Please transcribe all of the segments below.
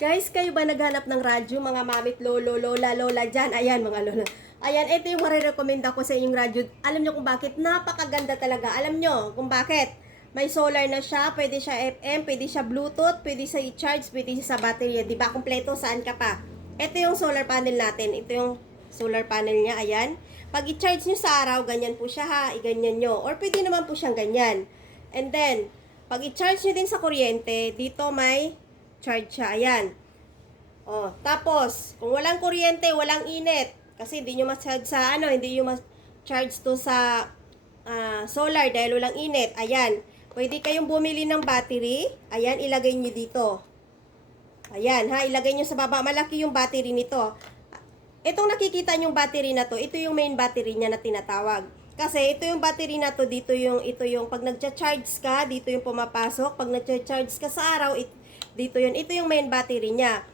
Guys, kayo ba naghanap ng radyo, mga mamit, lolo, lola, lola dyan? Ayan, mga lolo. Ayan, ito yung marirekomenda ko sa inyong radyo. Alam nyo kung bakit? Napakaganda talaga. Alam nyo kung bakit? May solar na siya, pwede siya FM, pwede siya Bluetooth, pwede siya i-charge, pwede siya sa battery. Diba? Kompleto, saan ka pa? Ito yung solar panel natin. Ito yung solar panel niya, ayan. Pag i-charge nyo sa araw, ganyan po siya ha, i-ganyan nyo. Or pwede naman po siyang ganyan. And then, pag i-charge nyo din sa kuryente, dito may charge siya, ayan. Oh, tapos, kung walang kuryente, walang init, kasi hindi nyo ma-charge sa, hindi nyo ma-charge to sa solar dahil walang init, ayan. Pwede kayong bumili ng battery, ayan, ilagay nyo dito. Ayan, ha, ilagay nyo sa baba, malaki yung battery nito. Itong nakikita nyong battery na to, ito yung main battery niya na tinatawag. Kasi ito yung battery na to, ito yung pag nagcha-charge ka, dito yung pumapasok. Pag nagcha-charge ka sa araw, dito yun. Ito yung main battery niya.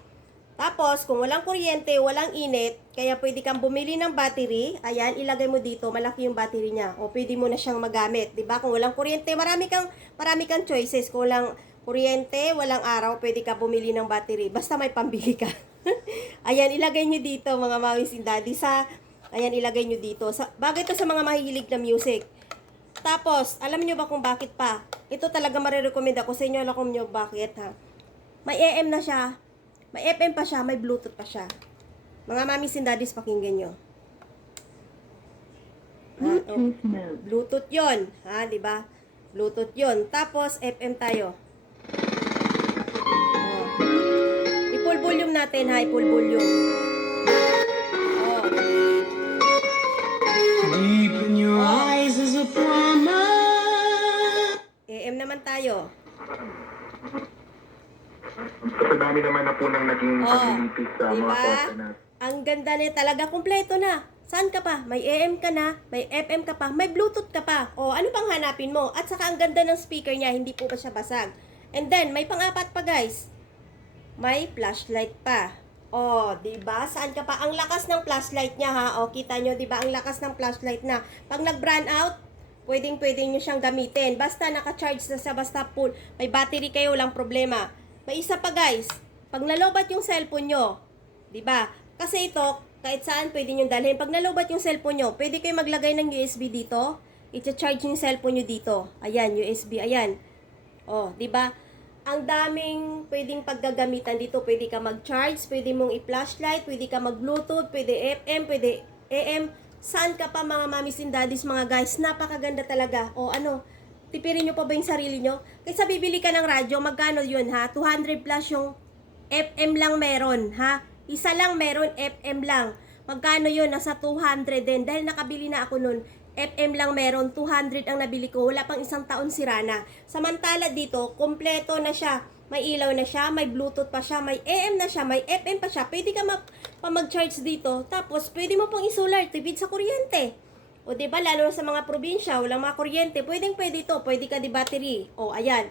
Tapos, kung walang kuryente, walang init, kaya pwede kang bumili ng battery. Ayan, ilagay mo dito, malaki yung battery niya. O pwede mo na siyang magamit, 'di ba? Kung walang kuryente, marami kang choices. Kung walang kuryente, walang araw, pwede ka bumili ng battery. Basta may pambili ka. Ayan, ilagay nyo dito, mga mommies and daddies, ayan, ilagay nyo dito. Bagay ito sa mga mahihilig na music. Tapos, alam nyo ba kung bakit pa? Ito talaga marirecommend ako sa inyo. Alam nyo bakit, ha? May AM na siya. May FM pa siya. May Bluetooth pa siya. Mga mommies and daddies, pakinggan nyo. Bluetooth mode. Bluetooth yon, ha? Diba? Bluetooth yon. Tapos, FM tayo. I-full volume natin, ha? I-full volume. Deep in your eyes is a promise. AM naman tayo. Sa dami naman na po nang naging paglilipid sa mga diba? kota na. Ang ganda na talaga, kumpleto na. Saan ka pa? May AM ka na, may FM ka pa, may Bluetooth ka pa. O, ano pang hanapin mo? At saka ang ganda ng speaker niya, hindi po ba siya basag? And then, may pang-apat pa guys. May flashlight pa. O, diba? Saan ka pa? Ang lakas ng flashlight niya ha. O, kita nyo, diba? Ang lakas ng flashlight na. Pag nag-brand out, pwedeng nyo siyang gamitin. Basta naka-charge na siya, basta full. May battery kayo, walang problema. May isa pa guys, pag nalobat yung cellphone nyo, diba? Kasi ito, kahit saan pwede nyo dalhin. Pag nalobat yung cellphone nyo, pwede kayo maglagay ng USB dito. I-charge yung cellphone nyo dito. Ayan, USB, ayan. O, diba? Ang daming pwedeng paggagamitan dito. Pwede ka mag-charge, pwede mong i-flashlight, pwede ka mag-Bluetooth, pwede FM, pwede AM. Saan ka pa mga mommies and daddies, mga guys? Napakaganda talaga. O ano, tipirin nyo pa ba yung sarili nyo? Kaysa bibili ka ng radyo, magkano yun ha? 200 plus yung FM lang meron ha? Isa lang meron, FM lang. Magkano yun? Nasa 200 din. Dahil nakabili na ako nun, FM lang meron, 200 ang nabili ko. Wala pang isang taon sira na. Samantala dito, kompleto na siya. May ilaw na siya, may Bluetooth pa siya, may AM na siya, may FM pa siya. Pwede ka mag-charge dito. Tapos, pwede mo pang isolar, tipid sa kuryente. O diba, lalo na sa mga probinsya, walang mga kuryente, pwede ito, pwede ka di battery. O ayan,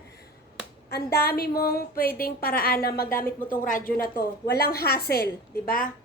ang dami mong pwedeng paraan na magamit mo tong radyo na to. Walang hassle, diba?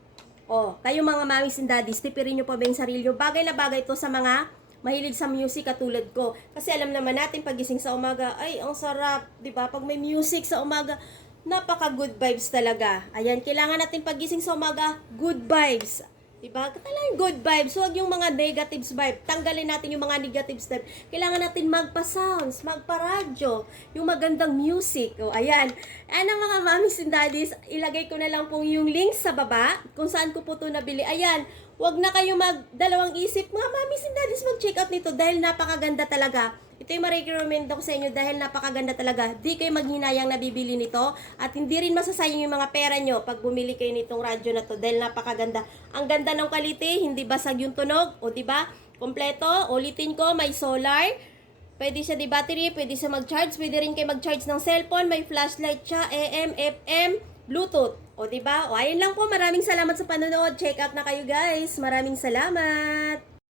O, kayo mga mommies and daddies, tipirin nyo pa ba yung sarili nyo? Bagay na bagay to sa mga mahilig sa music katulad ko. Kasi alam naman natin, pagising sa umaga, ay, ang sarap, diba? Pag may music sa umaga, napaka good vibes talaga. Ayan, kailangan natin pagising sa umaga, good vibes. Diba? Talagang good vibes. Huwag yung mga negatives vibe. Tanggalin natin yung mga negatives vibe. Kailangan natin magpa-sounds, magpa-radyo, yung magandang music. O, ayan. Ano mga mommies and daddies, ilagay ko na lang po yung link sa baba kung saan ko po ito nabili. Ayan. Huwag na kayo magdalawang isip. Mga mommies and daddies, mag-check out nito dahil napakaganda talaga. Ito yung marirecommend ko sa inyo dahil napakaganda talaga. Di kayo maghinayang nabibili nito at hindi rin masasayang yung mga pera nyo pag bumili kayo nitong radyo na to dahil napakaganda. Ang ganda ng quality, hindi basag yung tunog, o diba? Kompleto, ulitin ko, may solar, pwede siya di battery, pwede siya mag-charge, pwede rin kayo mag-charge ng cellphone, may flashlight siya, AM, FM, Bluetooth. O diba? O ayun lang po, maraming salamat sa panonood. Check out na kayo guys. Maraming salamat.